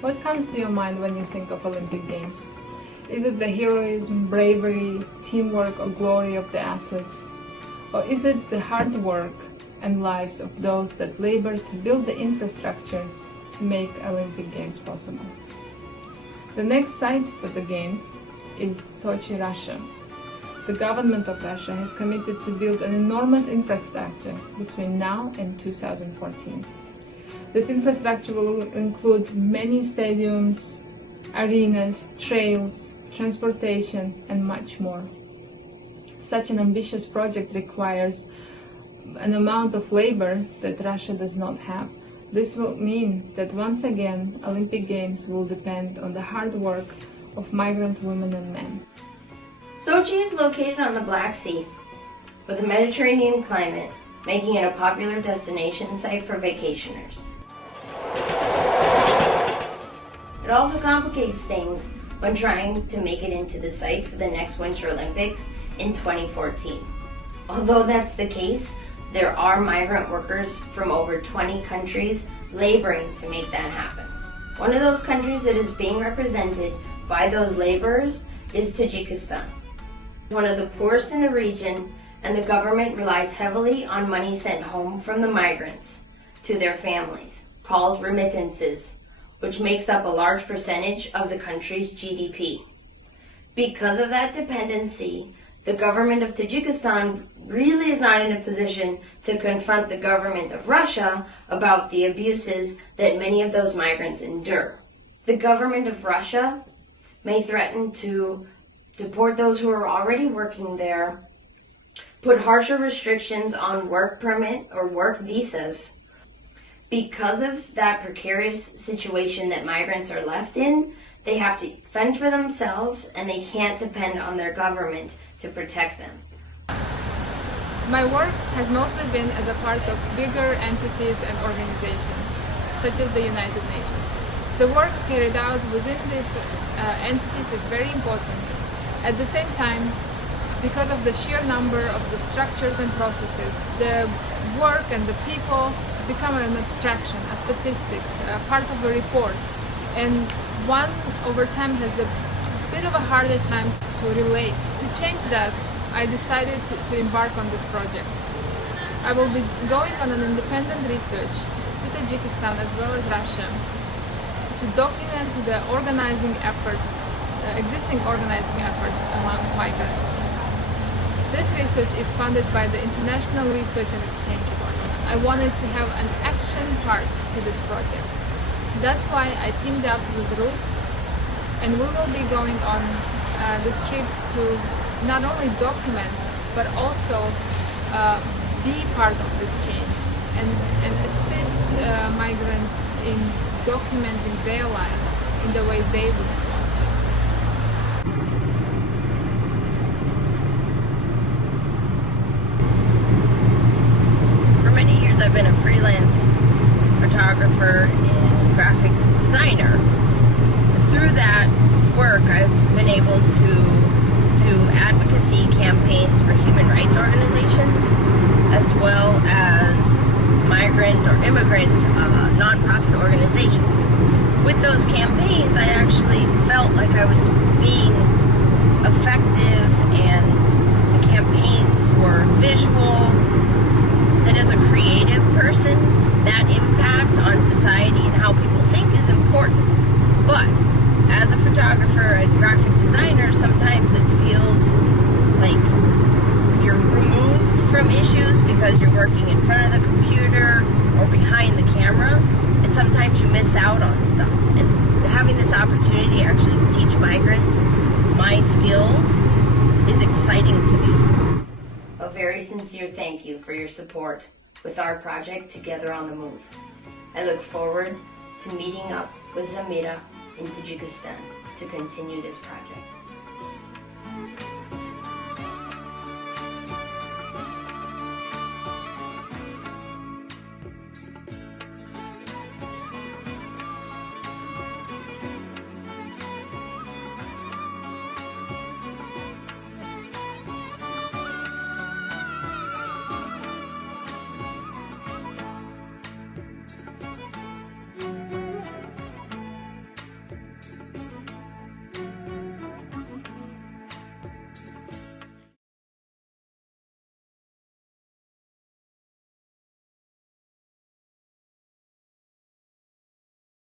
What comes to your mind when you think of Olympic Games? Is it the heroism, bravery, teamwork or glory of the athletes? Or is it the hard work and lives of those that labor to build the infrastructure to make Olympic Games possible? The next site for the Games is Sochi, Russia. The government of Russia has committed to build an enormous infrastructure between now and 2014. This infrastructure will include many stadiums, arenas, trails, transportation, and much more. Such an ambitious project requires an amount of labor that Russia does not have. This will mean that once again, Olympic Games will depend on the hard work of migrant women and men. Sochi is located on the Black Sea, with a Mediterranean climate, making it a popular destination site for vacationers. It also complicates things when trying to make it into the site for the next Winter Olympics in 2014. Although that's the case, there are migrant workers from over 20 countries laboring to make that happen. One of those countries that is being represented by those laborers is Tajikistan. One of the poorest in the region, and the government relies heavily on money sent home from the migrants to their families, called remittances, which makes up a large percentage of the country's GDP. Because of that dependency, the government of Tajikistan really is not in a position to confront the government of Russia about the abuses that many of those migrants endure. The government of Russia may threaten to deport those who are already working there, put harsher restrictions on work permit or work visas. Because of that precarious situation that migrants are left in, they have to fend for themselves and they can't depend on their government to protect them. My work has mostly been as a part of bigger entities and organizations, such as the United Nations. The work carried out within these entities is very important. At the same time, because of the sheer number of the structures and processes, the work and the people become an abstraction, a statistics, a part of a report, and one over time has a bit of a harder time to relate. To change that, I decided to embark on this project. I will be going on an independent research to Tajikistan as well as Russia to document the organizing efforts, existing organizing efforts among migrants. This research is funded by the International Research and Exchange Board. I wanted to have an action part to this project. That's why I teamed up with Ruth, and we will be going on this trip to not only document, but also be part of this change and assist migrants in documenting their lives in the way they would want to. For many years I've been a freelance photographer and graphic designer. And through that work I've been able to do advocacy campaigns for human rights organizations as well as migrant or immigrant nonprofit organizations. With those campaigns I actually felt like I was being effective and the campaigns were visual, that as a creative person that impact on society and how people think is important. But as a photographer and graphic designer, sometimes it feels like you're removed from issues because you're working in front of the computer or behind the camera, and sometimes you miss out on stuff. And having this opportunity to actually teach migrants my skills is exciting to me. A very sincere thank you for your support with our project Together on the Move. I look forward to meeting up with Zamira in Tajikistan to continue this project.